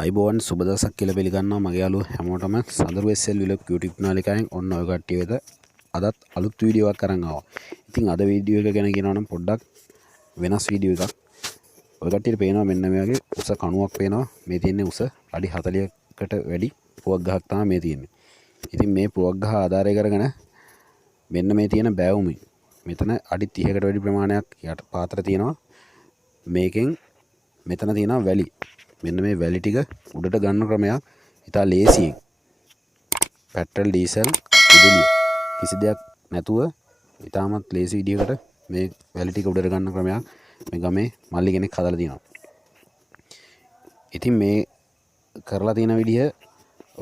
අයිබෝන් සුබ දවසක් කියලා පිළිගන්නවා මගේ යාළුවෝ හැමෝටම සඳරු SL vlog YouTube channel එකෙන් ඔන්න ඔය කට්ටිය වෙත අදත් අලුත් වීඩියෝ එකක් අරන් ආවා. ඉතින් අද වීඩියෝ එක ගැන කියනවා නම් පොඩ්ඩක් වෙනස් වීඩියෝ එකක්. ඔය කට්ටියට පේනවා මෙන්න මේ වගේ උස කණුවක් පේනවා. මේ තියෙන්නේ උස අඩි 40කට වැඩි පුවක් ගහක් තමයි මේ තියෙන්නේ. ඉතින් මේ පුවක් ගහ ආධාරය කරගෙන මෙන්න මේ තියෙන බෑවුමේ මෙතන අඩි 30කට වැඩි ප්‍රමාණයක් යට පාත්‍ර තියෙනවා. මේකෙන් මෙතන තියෙනවා වැලි. මෙන්න මේ වැලි ටික උඩට ගන්න ක්‍රමයක් ඉතා ලේසියෙන් පෙට්‍රල් ඩීසල් විදුලිය කිසි දෙයක් නැතුව ඉතාමත් ලේසි විදියකට මේ වැලි ටික උඩට ගන්න ක්‍රමයක් මේ ගමේ මල්ලි කෙනෙක් හදලා තියෙනවා. ඉතින් මේ කරලා තියෙන විදිය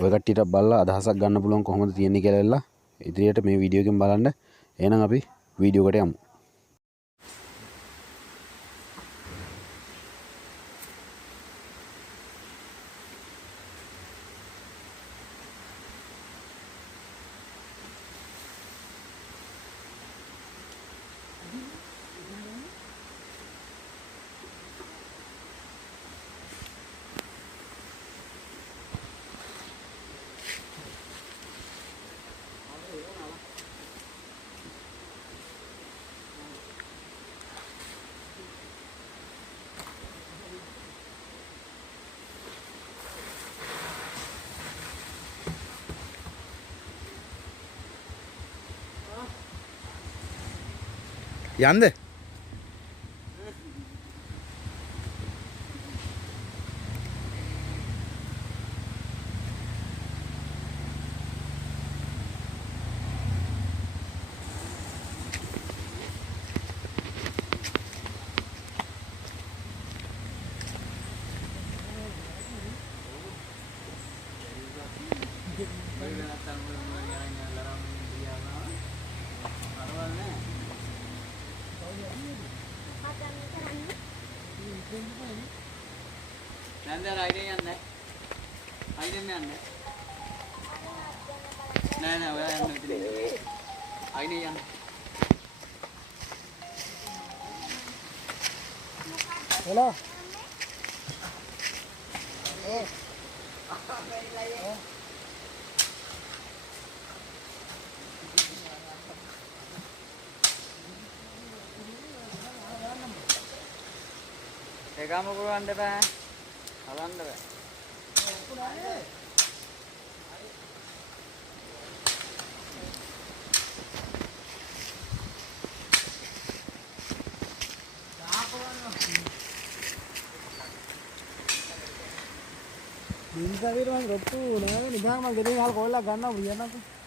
ඔය කට්ටියට බලලා අදහසක් ගන්න පුළුවන් කොහොමද තියෙන්නේ කියලා ඉදිරියට මේ වීඩියෝ එකෙන් බලන්න. එහෙනම් අපි වීඩියෝ එකට යමු. යන්ද Nanda riding and that. I didn't know. No, no, I am not. I didn't. hello Eka mo ko ande ba? Alanda ba? දින්සවිරුවන් රොප්පු නෑ නිකන් මම ගෙදරින් හල් කොල්ලා ගන්නවා වියන්නකෝ